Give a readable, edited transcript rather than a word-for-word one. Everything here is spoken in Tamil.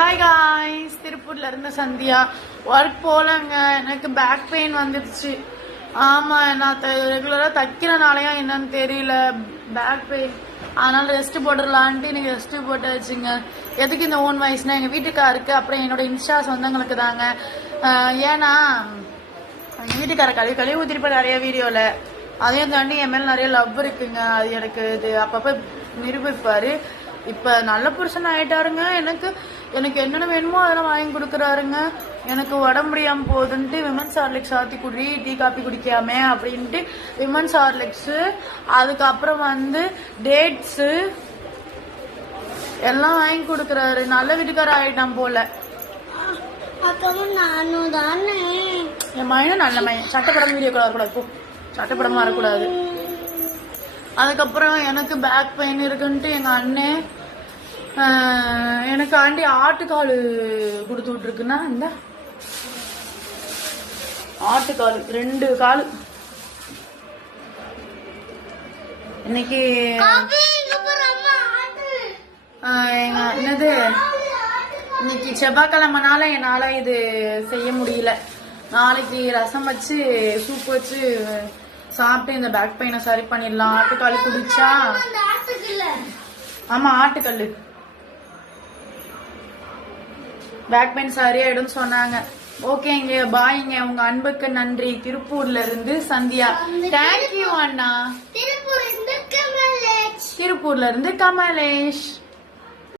ஹாய் காய்ஸ், திருப்பூர்ல இருந்து சந்தியா. ஒர்க் போலங்க, எனக்கு பேக் பெயின் வந்துடுச்சு. ஆமா, நான் ரெகுலரா தைக்கிறனாலயா என்னன்னு தெரியல, பேக் பெயின். அதனால ரெஸ்ட் போட்டுடலான்ட்டு இன்னைக்கு ரெஸ்ட் போட்டு வச்சுங்க. எதுக்கு இந்த ஓன் வாய்ஸ்னா எங்க வீட்டுக்காருக்கு, அப்புறம் என்னோட இன்ஸ்டா சொந்தங்களுக்கு தாங்க. ஏன்னா எங்க வீட்டுக்கார கழுவி ஊத்திருப்ப நிறைய வீடியோல. அதையும் தாண்டி என் மேல நிறைய லவ் இருக்குங்க. அது எனக்கு இது அப்பப்ப நிரூபிப்பாரு. இப்ப நல்ல புருஷன் ஆயிட்டாருங்க. எனக்கு என்னென்ன வேணுமோ அதெல்லாம் வாங்கி கொடுக்குறாருங்க. எனக்கு உடம்பு முடியாம போகுதுன்ட்டு விமன்ஸ் ஹார்லிக்ஸ் ஆத்தி குடி, டீ காப்பி குடிக்காம அப்படின்ட்டு விமன்ஸ் ஹார்லிக்ஸ், அதுக்கப்புறம் டேட்ஸ் எல்லாம் வாங்கி கொடுக்குறாரு. நல்ல வீட்டுக்கார ஆயிட்டான் போல. என் மயனும் நல்ல மயன். சட்டப்படம் வீடியோ வரக்கூடாது, போ, சட்டப்படமா வரக்கூடாது. அதுக்கப்புறம் எனக்கு பேக் பெயின் இருக்குன்ட்டு எங்க அண்ணே எனக்கு ஆண்டி ஆட்டுக்கால் கொடுத்து விட்டுருக்குன்னா, இந்த ஆட்டுக்கால் 2 கால் இன்னைக்கு என்னது, இன்னைக்கு செவ்வாய்க்கிழமைனால என்னால இது செய்ய முடியல. நாளைக்கு ரசம் வச்சு சூப் வச்சு சாப்பிட்டு இந்த பேக் பெயினை சரி பண்ணிடலாம். ஆட்டுக்கால் குடிச்சா, ஆமா ஆட்டுக்கல்லு, பேக் பெயின் சரியாயிடும் சொன்னாங்க. ஓகேங்க, பாய்ங்க. உங்க அன்புக்கு நன்றி. திருப்பூர்ல இருந்து சந்தியா. தேங்க்யூ அண்ணா. திருப்பூர்ல இருந்து கமலேஷ்.